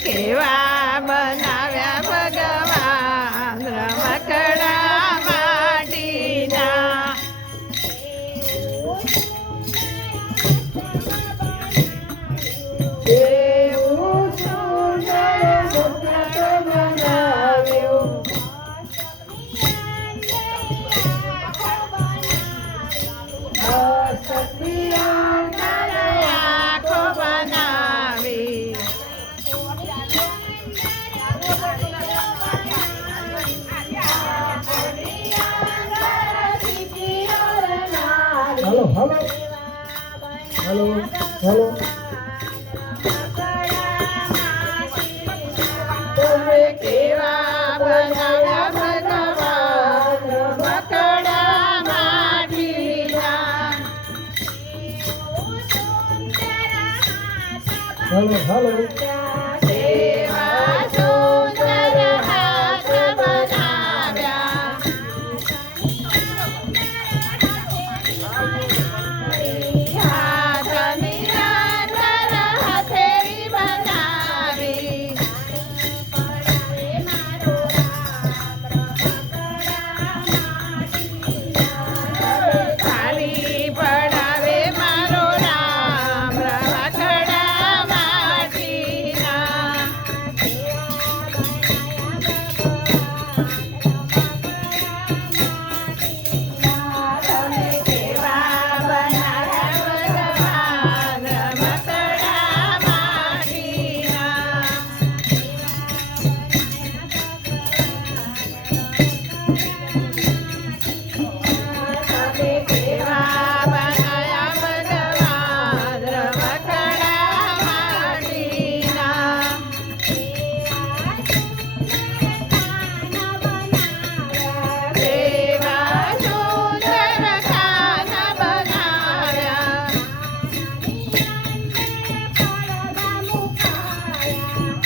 કેવા બનાવ્યા ભગવાન રમકડા માટીના. એવું સુંદર મુખટ બનાવ્યું. આંખો બનાવી. हेलो हेलो हेलो हेलो તમે કેવા બનાવ્યા ભગવાન રમકડા માટીના. हेलो हेलो કેવા સુંદર હાથ બનાવ્યા. હાથની અંદર હથેળી બનાવી. ખાલી પડાવે મારો રામ રમકડા માટીના. તમે કેવા બનાવ્યા ભગવાન રમકડા માટીના. તમે કેવા બનાવ્યા ભગવાન રમકડા માટીના. કેવા સુંદર ખાના બનાવ્યા.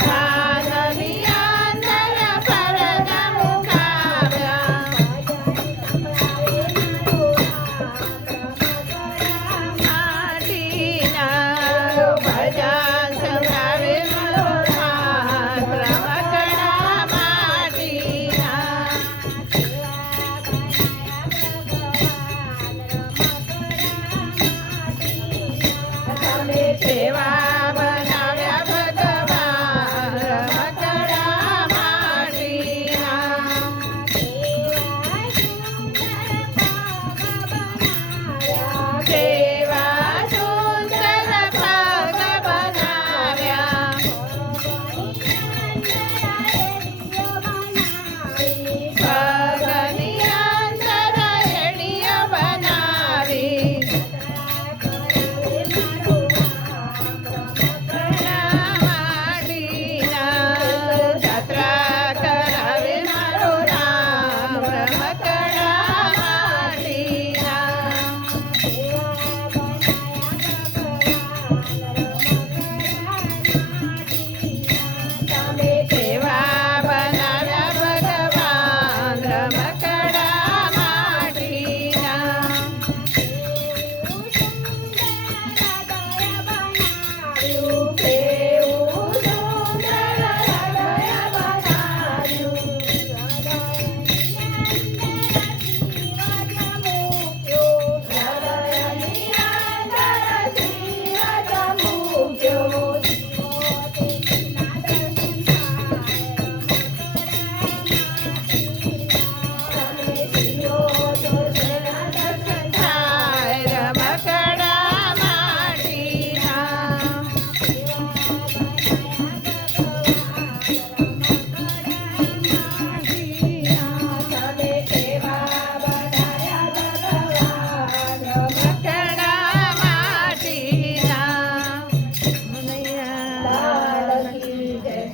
ખાનાની અંદર પડદા મુકાવ્યા. માટીના ભજન સંભળાવે મારો નાથ રમકડા માટીના. તમે કેવા બનાવ્યા ભગવાન રમકડા માટીના. કેવા